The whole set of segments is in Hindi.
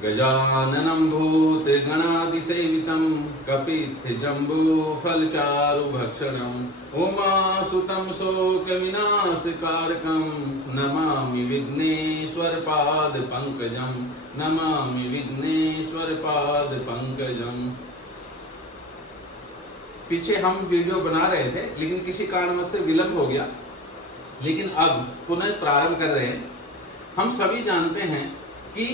गजाननं भूतगणातिसेवितं कपित्थजम्बूफलचारुभक्षणम् उमासुतं शोकविनाशकारकं नमामि विघ्नेश्वरपादपङ्कजं नमामि विघ्नेश्वरपादपङ्कजम्। पीछे हम वीडियो बना रहे थे लेकिन किसी कारणवश से विलंब हो गया, लेकिन अब पुनः प्रारंभ कर रहे हैं। हम सभी जानते हैं कि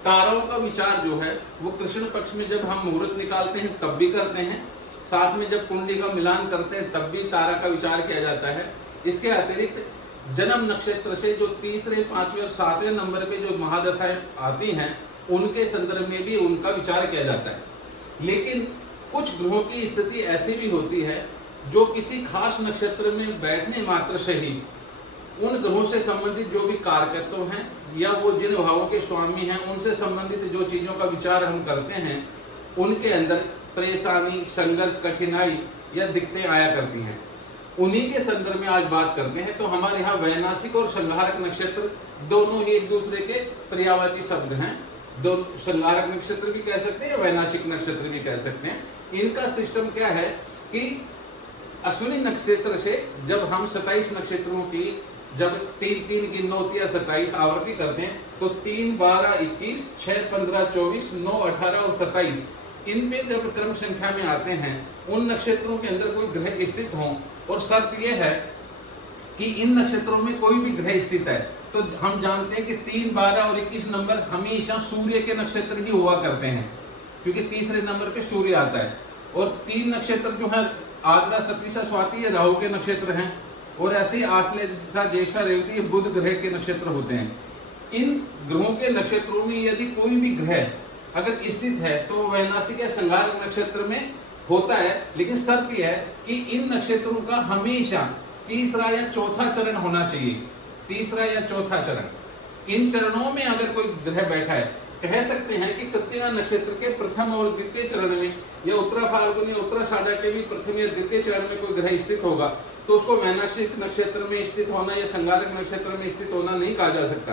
तारों का विचार जो है वो कृष्ण पक्ष में जब हम मुहूर्त निकालते हैं तब भी करते हैं, साथ में जब कुंडली का मिलान करते हैं तब भी तारा का विचार किया जाता है। इसके अतिरिक्त जन्म नक्षत्र से जो तीसरे, पांचवें और सातवें नंबर पे जो महादशाएं आती हैं उनके संदर्भ में भी उनका विचार किया जाता है। लेकिन कुछ ग्रहों की स्थिति ऐसी भी होती है जो किसी खास नक्षत्र में बैठने मात्र से ही उन ग्रहों से संबंधित जो भी कारकत्व हैं या वो जिन भावों के स्वामी हैं उनसे संबंधित जो चीजों का विचार हम करते हैं उनके अंदर परेशानी, संघर्ष, कठिनाई या दिक्कतें आया करती हैं। उन्हीं के संदर्भ में आज बात करते हैं। तो हमारे यहाँ वैनाशिक और संहारक नक्षत्र दोनों ही एक दूसरे के पर्यायवाची शब्द हैं। दो संहारक नक्षत्र भी कह सकते हैं या वैनाशिक नक्षत्र भी कह सकते हैं। इनका सिस्टम क्या है कि अश्विनी नक्षत्र से जब हम 27 नक्षत्रों की जब 3-3 गिनना होती है 27 आवृत्ति करते हैं तो 3, 12, 21, 6, 15, 24, 9, 18 और 27 इन पे जब क्रम संख्या में आते हैं उन नक्षत्रों के अंदर कोई ग्रह स्थित हो, और शर्त यह है कि इन नक्षत्रों में कोई भी ग्रह स्थित है तो हम जानते हैं कि 3, 12 और 21 नंबर हमेशा सूर्य के नक्षत्र ही हुआ करते हैं, क्योंकि तीसरे नंबर पे सूर्य आता है। और 3 नक्षत्र जो है आद्रा, सतीसा, स्वाति ये राहु के नक्षत्र हैं, और ऐसे ही आश्लेषा, ज्येष्ठा, रेवती ये बुध ग्रह के नक्षत्र होते हैं। इन ग्रहों के नक्षत्रों में यदि कोई भी ग्रह अगर स्थित है तो वैनाशिक या संहारक नक्षत्र में होता है, लेकिन शर्त यह है कि इन नक्षत्रों का हमेशा तीसरा या चौथा चरण होना चाहिए। तीसरा या चौथा चरण, इन चरणों में अगर कोई ग्रह बैठा है, कह सकते हैं कि कृत्तिका नक्षत्र के प्रथम और द्वितीय चरण में या उत्तरा फाल्गुनी, उत्तराषाढ़ा के भी प्रथम या द्वितीय चरण में कोई ग्रह स्थित होगा तो उसको वैनाशिक नक्षत्र में स्थित होना या संहारक नक्षत्र में स्थित होना नहीं कहा जा सकता।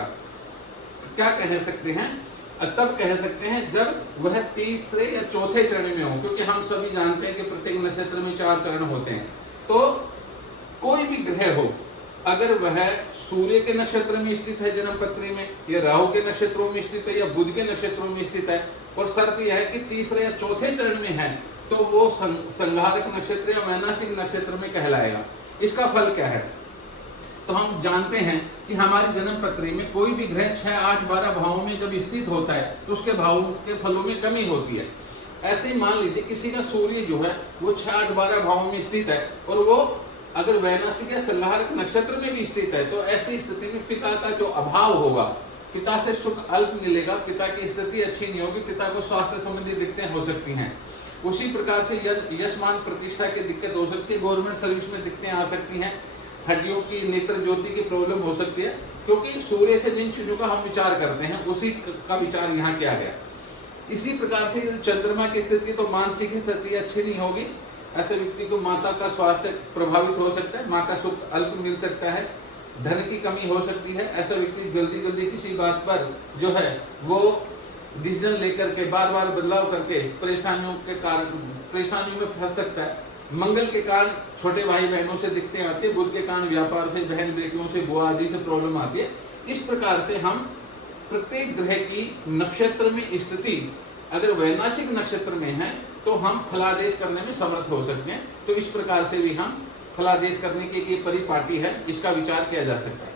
क्या कह सकते हैं? तब कह सकते हैं जब वह तीसरे या चौथे चरण में हो, क्योंकि हम सभी जानते हैं कि प्रत्येक नक्षत्र में 4 चरण होते हैं। तो कोई भी ग्रह हो, अगर वह सूर्य के नक्षत्र में स्थित है जन्म पत्री में, या राहु के नक्षत्रों में स्थित है, या बुध के नक्षत्रों में स्थित है, और शर्त यह है कि तीसरे या चौथे चरण में है, तो वो संहारक नक्षत्र या वैनाशिक नक्षत्र में कहलाएगा। इसका फल क्या है? तो हम जानते हैं कि हमारी जन्म पत्री में कोई भी ग्रह 6, 8, 12 भावों में जब स्थित होता है तो उसके भावों के फलों में कमी होती है। ऐसे ही मान लीजिए किसी का सूर्य जो है वो 6, 8, 12 भावों में स्थित है और वो अगर वैनाशिक या संहारक नक्षत्र में भी स्थित है तो ऐसी स्थिति में पिता का जो अभाव होगा, पिता से सुख अल्प मिलेगा, पिता की स्थिति अच्छी नहीं होगी, पिता को स्वास्थ्य संबंधी दिक्कतें हो सकती हैं। उसी प्रकार से यशमान प्रतिष्ठा की दिक्कत हो सकती है, गवर्नमेंट सर्विस में दिक्कतें आ सकती हैं, हड्डियों की, नेत्र ज्योति की प्रॉब्लम हो सकती है, क्योंकि सूर्य से जिन चीजों का हम विचार करते हैं उसी का विचार यहाँ किया गया। इसी प्रकार से चंद्रमा की स्थिति तो मानसिक स्थिति अच्छी नहीं होगी, ऐसे व्यक्ति को माता का स्वास्थ्य प्रभावित हो सकता है, माँ का सुख अल्प मिल सकता है, धन की कमी हो सकती है। ऐसा व्यक्ति जल्दी जल्दी किसी बात पर जो है वो डिसीजन लेकर के बार बार बदलाव करके परेशानियों में फंस सकता है। मंगल के कारण छोटे भाई बहनों से दिक्कतें आती है, बुध के कारण व्यापार से, बहन बेटियों से, बुआ आदि से प्रॉब्लम आती है। इस प्रकार से हम प्रत्येक ग्रह की नक्षत्र में स्थिति अगर वैनाशिक नक्षत्र में है तो हम फलादेश करने में समर्थ हो सकते हैं। तो इस प्रकार से भी हम फलादेश करने की एक परिपाटी है, इसका विचार किया जा सकता है।